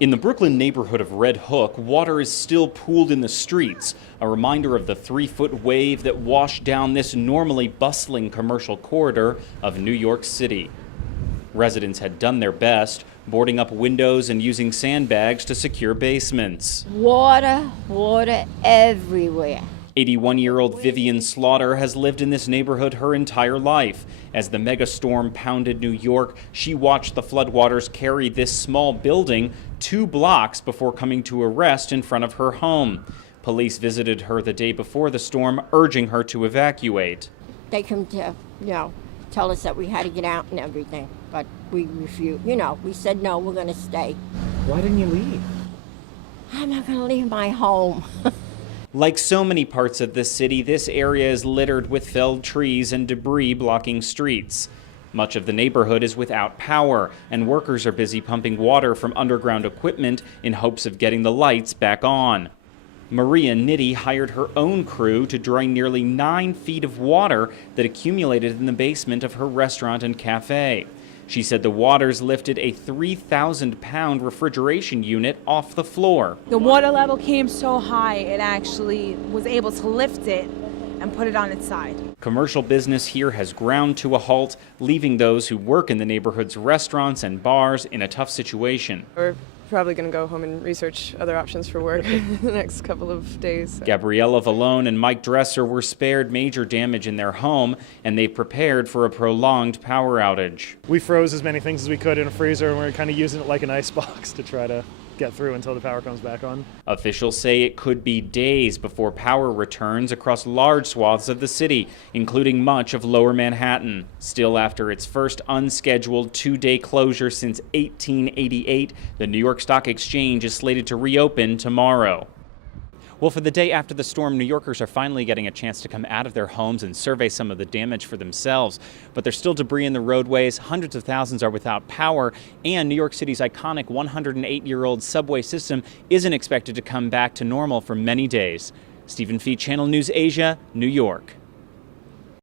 In the Brooklyn neighborhood of Red Hook, water is still pooled in the streets, a reminder of the 3-foot wave that washed down this normally bustling commercial corridor of New York City. Residents had done their best, boarding up windows and using sandbags to secure basements. Water everywhere. 81-year-old Vivian Slaughter has lived in this neighborhood her entire life. As the megastorm pounded New York, she watched the floodwaters carry this small building 2 blocks before coming to a rest in front of her home. Police visited her the day before the storm, urging her to evacuate. They come to, tell us that we had to get out and everything, but we refused. We said, no, we're going to stay. Why didn't you leave? I'm not going to leave my home. Like so many parts of the city, this area is littered with felled trees and debris blocking streets. Much of the neighborhood is without power, and workers are busy pumping water from underground equipment in hopes of getting the lights back on. Maria Nitti hired her own crew to drain nearly 9 feet of water that accumulated in the basement of her restaurant and cafe. She said the waters lifted a 3,000-pound refrigeration unit off the floor. The water level came so high, it actually was able to lift it and put it on its side. Commercial business here has ground to a halt, leaving those who work in the neighborhood's restaurants and bars in a tough situation. We're probably going to go home and research other options for work in the next couple of days. Gabriella Vallone and Mike Dresser were spared major damage in their home, and they prepared for a prolonged power outage. We froze as many things as we could in a freezer, and we're kind of using it like an ice box to try to get through until the power comes back on. Officials say it could be days before power returns across large swaths of the city, including much of Lower Manhattan. Still, after its first unscheduled 2-day closure since 1888, the New York Stock Exchange is slated to reopen tomorrow. Well, for the day after the storm, New Yorkers are finally getting a chance to come out of their homes and survey some of the damage for themselves. But there's still debris in the roadways, hundreds of thousands are without power, and New York City's iconic 108-year-old subway system isn't expected to come back to normal for many days. Stephen Fee, Channel News Asia, New York.